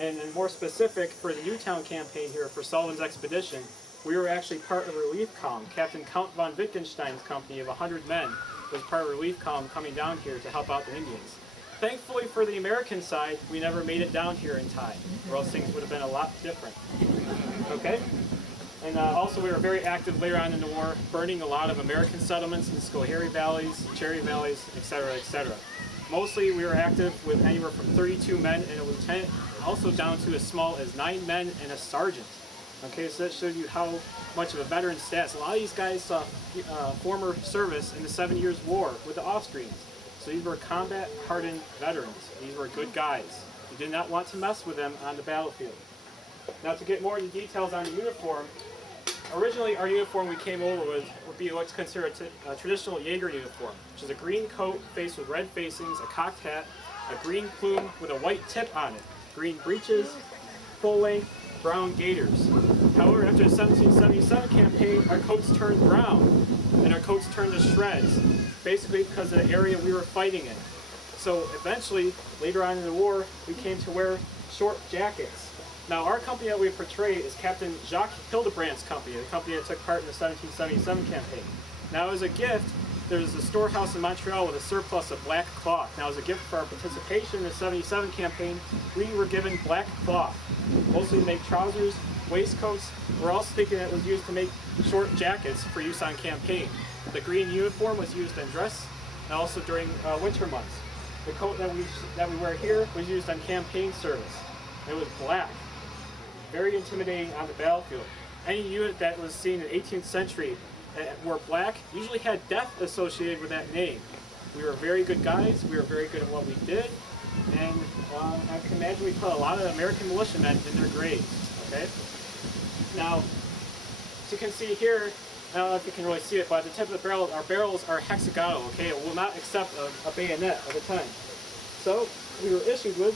And more specific, for the Newtown campaign here for Sullivan's expedition, we were actually part of a relief column. Captain Count von Wittgenstein's company of 100 men was part of a relief column coming down here to help out the Indians. Thankfully for the American side, we never made it down here in time, or else things would have been a lot different. Okay? And also we were very active later on in the war, burning a lot of American settlements in the Schoharie valleys, Cherry valleys, etc., etc. Mostly we were active with anywhere from 32 men and a lieutenant, also down to as small as 9 men and a sergeant. Okay, so that shows you how much of a veteran status. A lot of these guys saw former service in the 7 Years' War with the Austrians. So these were combat-hardened veterans. These were good guys. You did not want to mess with them on the battlefield. Now, to get more into details on the uniform, originally our uniform we came over with would be what's considered a traditional Jaeger uniform, which is a green coat faced with red facings, a cocked hat, a green plume with a white tip on it, green breeches, full-length, brown gaiters. However, after the 1777 campaign, our coats turned brown, and our coats turned to shreds, basically because of the area we were fighting in. So eventually, later on in the war, we came to wear short jackets. Now, our company that we portray is Captain Jacques Hildebrandt's company, the company that took part in the 1777 campaign. Now, as a gift, there's a storehouse in Montreal with a surplus of black cloth. Now, as a gift for our participation in the 77 campaign, we were given black cloth, mostly to make trousers, waistcoats. We're also thinking it was used to make short jackets for use on campaign. The green uniform was used in dress and also during winter months. The coat that we wear here was used on campaign service. It was black, very intimidating on the battlefield. Any unit that was seen in the 18th century that wore black usually had death associated with that name. We were very good guys, we were very good at what we did, and I can imagine we put a lot of American militiamen in their graves. Okay? Now, as you can see here, I don't know if you can really see it, but at the tip of the barrel, our barrels are hexagonal, okay? It will not accept a bayonet at a time. So, we were issued with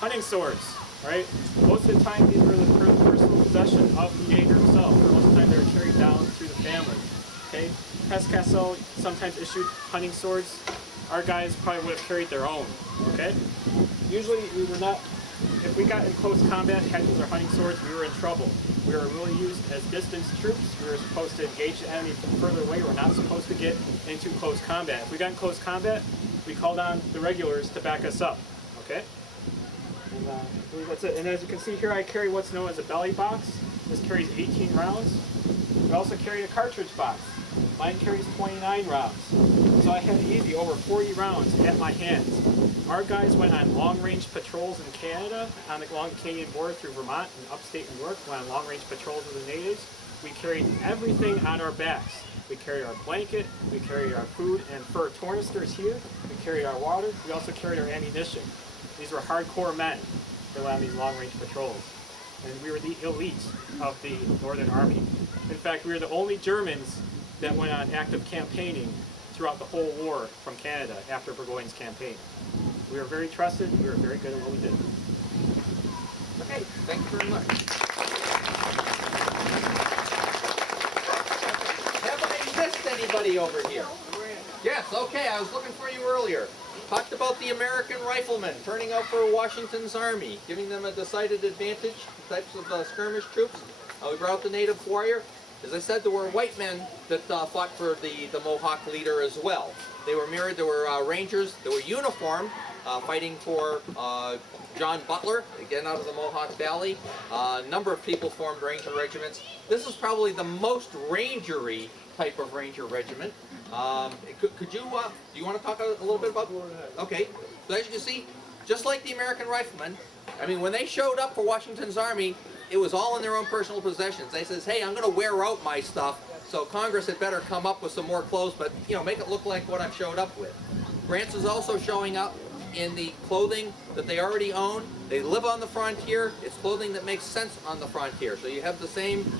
hunting swords, right? Most of the time, these were the personal possession of the Jaeger himself. For most of the time, they were carried down through the family, okay? Hesse-Kassel sometimes issued hunting swords. Our guys probably would have carried their own, okay? Usually, we were not, if we got in close combat, had to use our hunting swords, we were in trouble. We were really used as distance troops. We were supposed to engage the enemy from further away. We're not supposed to get into close combat. If we got in close combat, we called on the regulars to back us up. Okay? And I believe that's it. And as you can see here, I carry what's known as a belly box. This carries 18 rounds. We also carry a cartridge box. Mine carries 29 rounds. So I had easy over 40 rounds at my hands. Our guys went on long-range patrols in Canada, along the Canadian border through Vermont and upstate New York, went on long-range patrols with the natives. We carried everything on our backs. We carried our blanket, we carried our food and fur tornisters here, we carried our water, we also carried our ammunition. These were hardcore men that went on these long-range patrols. And we were the elites of the Northern Army. In fact, we were the only Germans that went on active campaigning throughout the whole war from Canada after Burgoyne's campaign. We were very trusted, we were very good at what we did. Okay, thank you very much. Have I missed anybody over here? Yes, okay, I was looking for you earlier. Talked about the American Riflemen turning out for Washington's Army, giving them a decided advantage, types of skirmish troops. We brought out the native warrior. As I said, there were white men that fought for the Mohawk leader as well. They were mirrored, there were rangers, there were uniformed, fighting for John Butler, again out of the Mohawk Valley. A number of people formed ranger regiments. This is probably the most rangery type of ranger regiment. Could you, do you want to talk a little bit about? Okay, so as you can see, just like the American Riflemen, I mean, when they showed up for Washington's Army, it was all in their own personal possessions. They says, hey, I'm going to wear out my stuff, so Congress had better come up with some more clothes, but, you know, make it look like what I've showed up with. Grants is also showing up in the clothing that they already own. They live on the frontier. It's clothing that makes sense on the frontier. So you have the same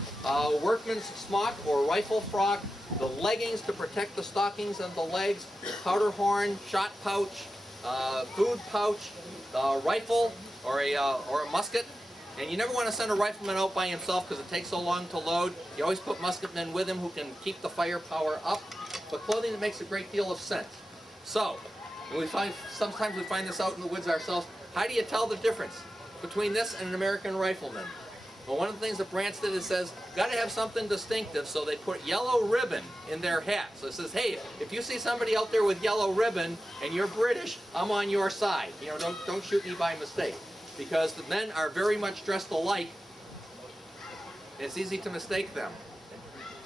workman's smock or rifle frock, the leggings to protect the stockings and the legs, powder horn, shot pouch, food pouch, rifle or a musket. And you never want to send a rifleman out by himself because it takes so long to load. You always put musketmen with him who can keep the firepower up, but clothing that makes a great deal of sense. So, sometimes we find this out in the woods ourselves. How do you tell the difference between this and an American Rifleman? Well, one of the things that Brantz did is says, got to have something distinctive, so they put yellow ribbon in their hat. So it says, hey, if you see somebody out there with yellow ribbon and you're British, I'm on your side. You know, don't shoot me by mistake. Because the men are very much dressed alike, it's easy to mistake them.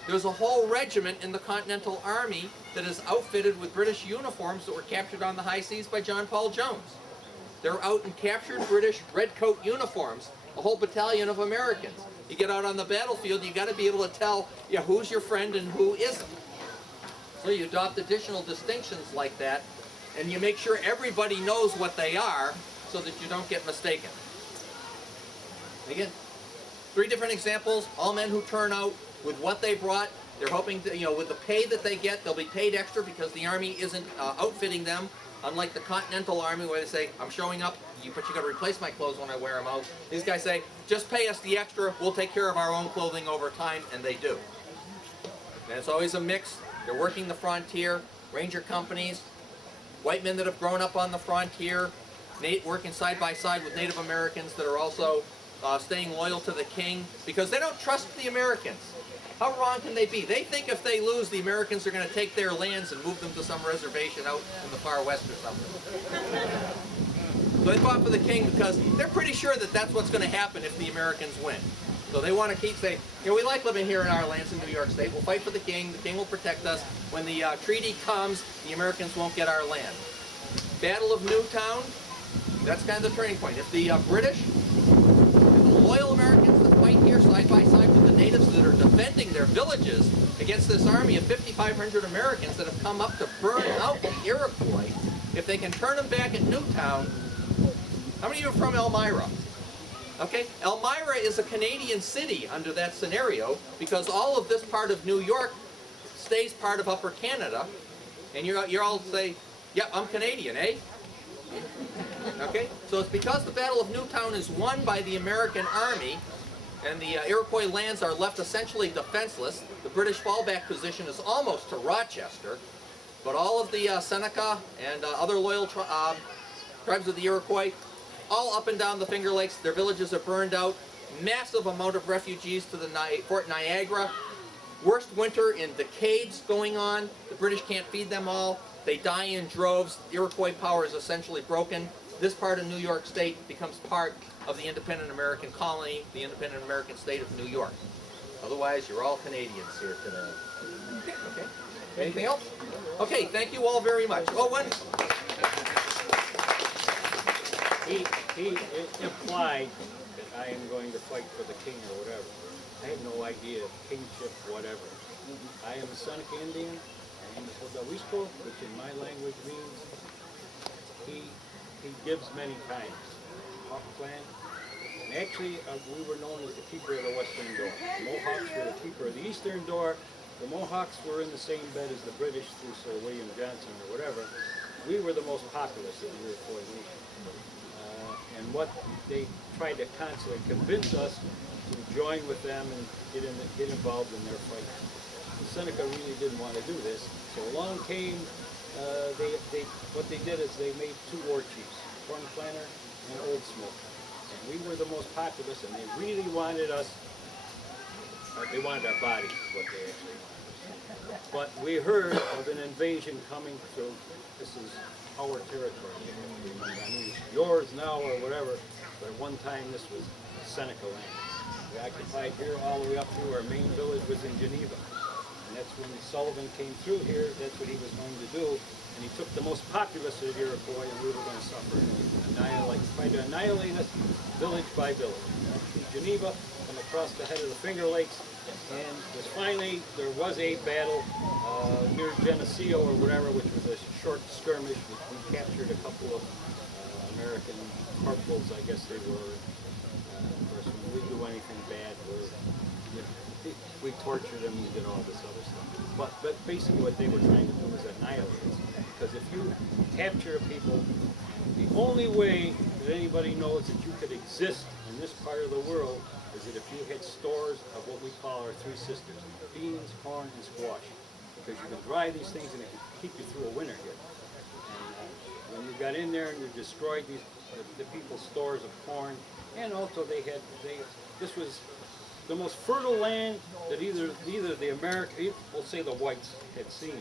There's a whole regiment in the Continental Army that is outfitted with British uniforms that were captured on the high seas by John Paul Jones. They're out in captured British redcoat uniforms, a whole battalion of Americans. You get out on the battlefield, you got to be able to tell who's your friend and who isn't. So you adopt additional distinctions like that, and you make sure everybody knows what they are, so that you don't get mistaken. Again, 3 different examples, all men who turn out with what they brought. They're hoping to, with the pay that they get, they'll be paid extra because the Army isn't outfitting them, unlike the Continental Army where they say, I'm showing up, but you got to replace my clothes when I wear them out. These guys say, just pay us the extra, we'll take care of our own clothing over time, and they do. And it's always a mix. They're working the frontier, ranger companies, white men that have grown up on the frontier, working side by side with Native Americans that are also staying loyal to the king because they don't trust the Americans. How wrong can they be? They think if they lose, the Americans are going to take their lands and move them to some reservation out in the far west or something. So they fought for the king because they're pretty sure that that's what's going to happen if the Americans win. So they want to keep saying, we like living here in our lands in New York State. We'll fight for the king will protect us. When the treaty comes, the Americans won't get our land. Battle of Newtown, that's kind of the turning point. If the British, the loyal Americans that fight here side by side with the natives that are defending their villages against this army of 5,500 Americans that have come up to burn out the Iroquois, if they can turn them back at Newtown, how many of you are from Elmira? Okay, Elmira is a Canadian city under that scenario because all of this part of New York stays part of Upper Canada, and you're all say, yeah, I'm Canadian, eh? Okay, so it's because the Battle of Newtown is won by the American Army and the Iroquois lands are left essentially defenseless. The British fallback position is almost to Rochester, but all of the Seneca and other loyal tribes of the Iroquois, all up and down the Finger Lakes, their villages are burned out. massive amount of refugees to the Fort Niagara. Worst winter in decades going on. The British can't feed them all. They die in droves. The Iroquois power is essentially broken. This part of New York State becomes part of the independent American colony, the independent American state of New York. Otherwise, you're all Canadians here today. Okay. Anything else? Okay, thank you all very much. Oh, one. He implied that I am going to fight for the king or whatever. I had no idea of kingship, whatever. I am a Seneca Indian. I am a Hodawisco, which in my language means he gives many times. Hawk clan. And actually, we were known as the keeper of the western door. The Mohawks were the keeper of the eastern door. The Mohawks were in the same bed as the British through Sir William Johnson or whatever. We were the most populous of the Iroquois nation. And what they tried to constantly convince us to join with them and get involved in their fight. Seneca really didn't want to do this, so along came, what they did is they made two war chiefs, Corn Planter and Old Smoke. And we were the most populous, and they really wanted us, they wanted our bodies, is what they actually wanted. But we heard of an invasion coming through. This is our territory. I mean, yours now or whatever, but at one time this was Seneca land. We occupied here all the way up through our main village was in Geneva. And that's when Sullivan came through here, that's what he was going to do. And he took the most populous of the Iroquois and we were going to suffer. Tried to annihilate us village by village. Through Geneva, and across the head of the Finger Lakes. And finally, there was a battle near Geneseo or whatever, which was a short skirmish, which we captured a couple of American corporals, I guess they were. Of course, when we do anything bad, we tortured them, we did all this other stuff. But basically what they were trying to do was annihilate us. Because if you capture people, the only way that anybody knows that you could exist in this part of the world is that if you had stores of what we call our three sisters, beans, corn, and squash. Because you can dry these things and it can keep you through a winter here. And when you got in there and you destroyed the people's stores of corn, and also this was the most fertile land that either the Americans, we'll say the whites, had seen.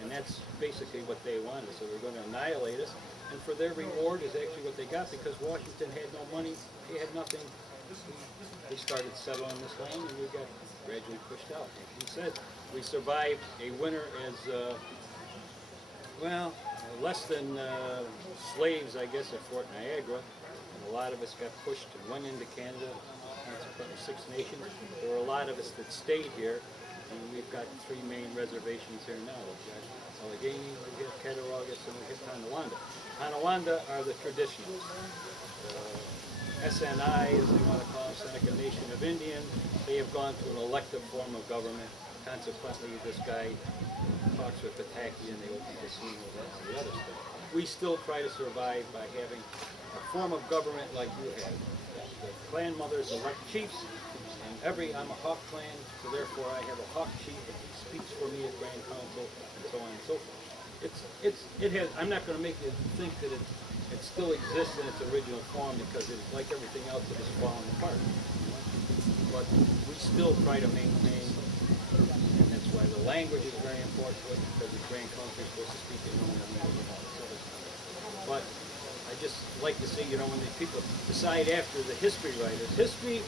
And that's basically what they wanted. So they were going to annihilate us. And for their reward is actually what they got, because Washington had no money, he had nothing. They started settling this land and we got gradually pushed out. Like he said, we survived a winter as, less than slaves, I guess, at Fort Niagara. And a lot of us got pushed and went into Canada, consequently 6 Nations. There were a lot of us that stayed here, and we've got 3 main reservations here now. We've got Allegheny, we have Cattaraugus, and we have Tonawanda. Tonawanda are the traditionalists. SNI, as they want to call them, Seneca Nation of Indians, they have gone to an elective form of government. Consequently, this guy talks with Pataki and they open casinos and all the other stuff. We still try to survive by having a form of government like you have. The clan mothers elect chiefs, and I'm a Hawk clan, so therefore I have a Hawk chief that speaks for me at Grand Council, and so on and so forth. I'm not going to make you think that it still exists in its original form, because like everything else, it is falling apart. But we still try to maintain, and that's why the language is very important, because the Grand Council is supposed to speak in known language and all this other stuff. But I just like to say, when the people decide after the history writers, history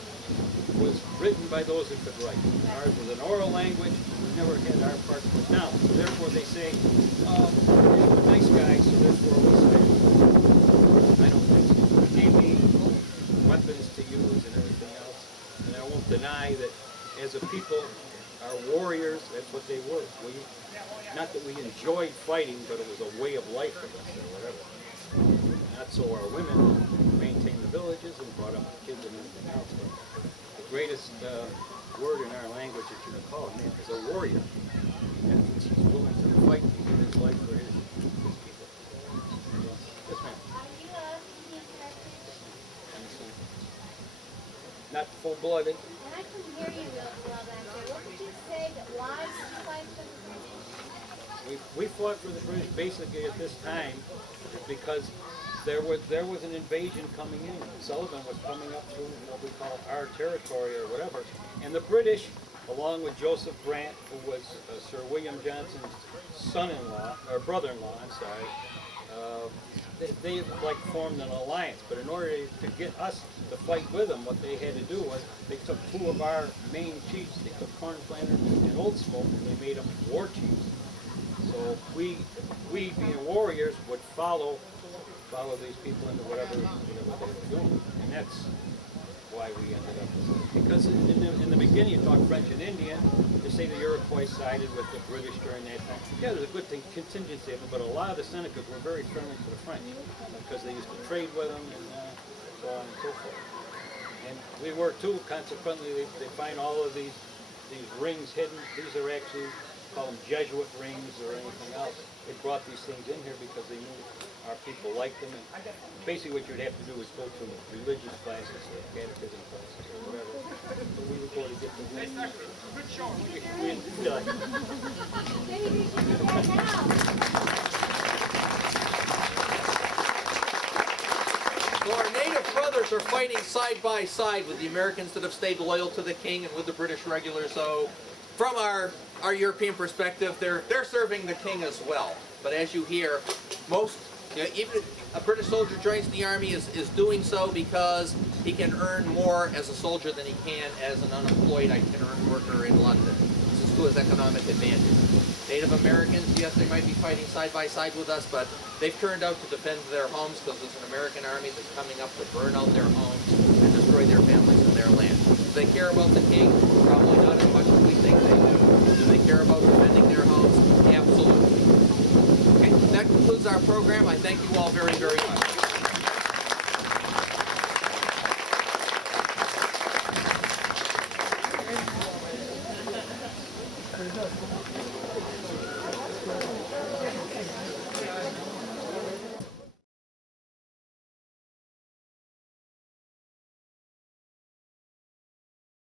was written by those who could write. Ours was an oral language, we never had our part put down. So therefore they say, you're a nice guy, so therefore we say, I don't think so. They gave me weapons to use and everything else. And I won't deny that as a people, our warriors, that's what they were. Not that we enjoyed fighting, but it was a way of life for us or whatever. Not so our women maintained the villages and brought up the kids and everything else. But the greatest word in our language that you can call a man is a warrior. That means he's willing to fight and give his life for his people. Yes, ma'am. Not full-blooded. And I couldn't hear you real well back there. What did you say? That why did you fight for the British? We fought for the British basically at this time because there was an invasion coming in. Sullivan was coming up through what we call our territory or whatever, and the British, along with Joseph Brant, who was Sir William Johnson's son-in-law or brother-in-law, I'm sorry, they like formed an alliance. But in order to get us to fight with them, what they had to do was they took two of our main chiefs. They took Cornflander and Old Smoke, and they made them war chiefs. So we being warriors would follow these people into whatever they were doing, and that's why we ended up with it. Because in the beginning you talk French and Indian, they say the Iroquois sided with the British during that time. Yeah, there's a good thing, contingency of it, but a lot of the Senecas were very friendly to the French because they used to trade with them and so on and so forth. And we were too. Consequently, they find all of these rings hidden. These are actually, call them Jesuit rings or anything else. They brought these things in here because they knew our people liked them. And basically what you'd have to do is go to religious classes or catechism classes or whatever. So we would go to get the rings. Maybe we should do that now. So our native brothers are fighting side by side with the Americans that have stayed loyal to the king and with the British regulars. So from our European perspective, they're serving the king as well. But as you hear, even a British soldier joins the army is doing so because he can earn more as a soldier than he can as an unemployed itinerant worker in London. This is to his economic advantage. Native Americans, yes, they might be fighting side by side with us, but they've turned out to defend their homes because there's an American army that's coming up to burn out their homes and destroy their families and their land. Do they care about the king? Probably not as much as we think they do. Do they care about defending their homes? Absolutely. Okay, that concludes our program. I thank you all very, very much.